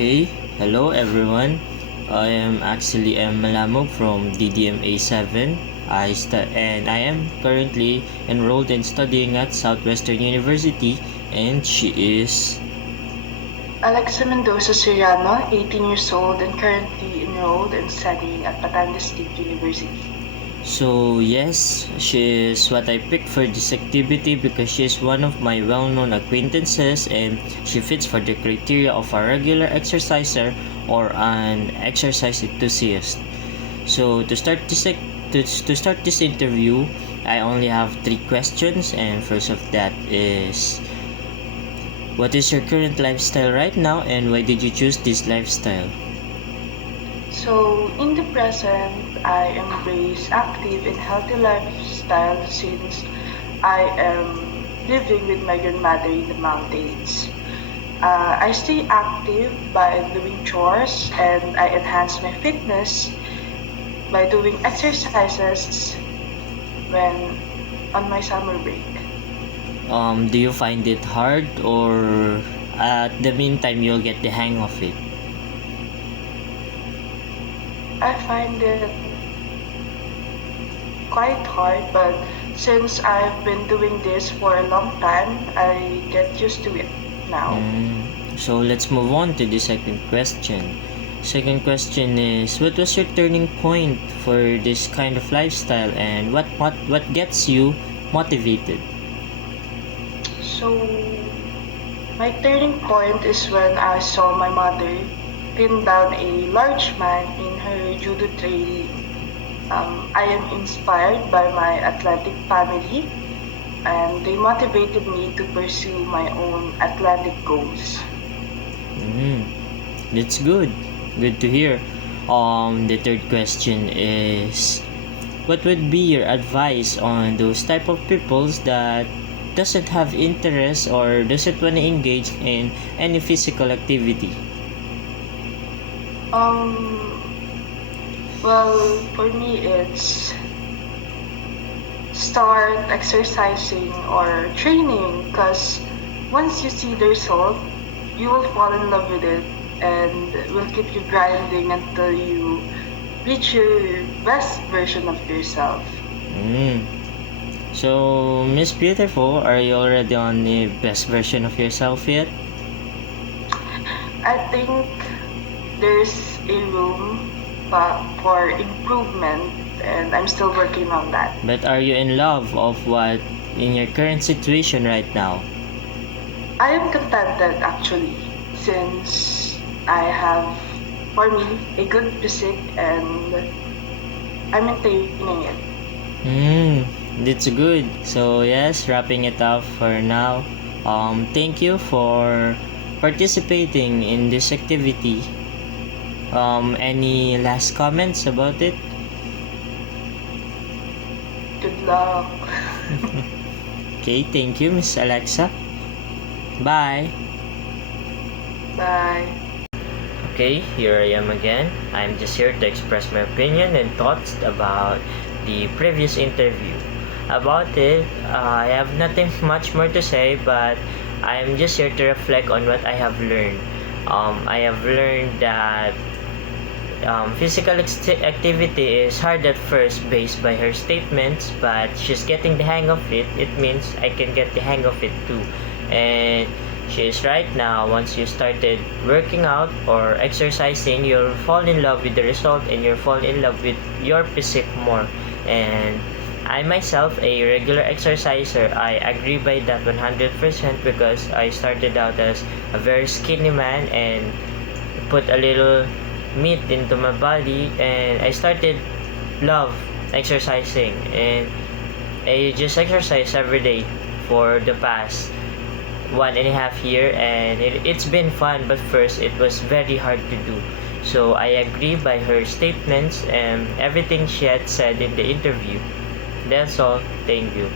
Okay, hello everyone. I am actually M. Malamog from DDMA 7. And I am currently enrolled and studying at Southwestern University, and she is. Alexa Mendoza Soriano, 18 years old and currently enrolled and studying at Batangas State University. So yes, she is what I picked for this activity because she is one of my well-known acquaintances and she fits for the criteria of a regular exerciser or an exercise enthusiast. So to start this interview, I only have 3 questions, and first of that is, what is your current lifestyle right now and why did you choose this lifestyle? So, in the present, I embrace active and healthy lifestyle since I am living with my grandmother in the mountains. I stay active by doing chores and I enhance my fitness by doing exercises when on my summer break. Do you find it hard, or at the meantime you'll get the hang of it? I find it quite hard, but since I've been doing this for a long time, I get used to it now. So let's move on to the second question. Second question is, what was your turning point for this kind of lifestyle, and what gets you motivated? So, my turning point is when I saw my mother pin down a large man in her judo training. I am inspired by my athletic family and they motivated me to pursue my own athletic goals. That's good. Good to hear. The third question is, what would be your advice on those type of peoples that doesn't have interest or doesn't want to engage in any physical activity? Well, for me, it's start exercising or training because once you see the result, you will fall in love with it and will keep you grinding until you reach your best version of yourself. So, Miss Beautiful, are you already on the best version of yourself yet? I think there's a room for improvement and I'm still working on that. But are you in love of what in your current situation right now? I am contented actually since I have for me a good physique and I'm maintaining it. That's good. So yes, wrapping it up for now. Thank you for participating in this activity. Any last comments about it? Good luck. Okay, thank you, Miss Alexa. Bye. Bye. Okay, here I am again. I'm just here to express my opinion and thoughts about the previous interview. About it, I have nothing much more to say, but I'm just here to reflect on what I have learned. I have learned that physical activity is hard at first based by her statements, but she's getting the hang of it. It means I can get the hang of it too. And she is right now, once you started working out or exercising, you'll fall in love with the result and you'll fall in love with your physique more. And I myself, a regular exerciser, I agree by that 100% because I started out as a very skinny man and put a little meat into my body and I started love exercising and I just exercise every day for the past 1.5 year and it's been fun, but first it was very hard to do. So I agree by her statements and everything she had said in the interview. That's all. Thank you.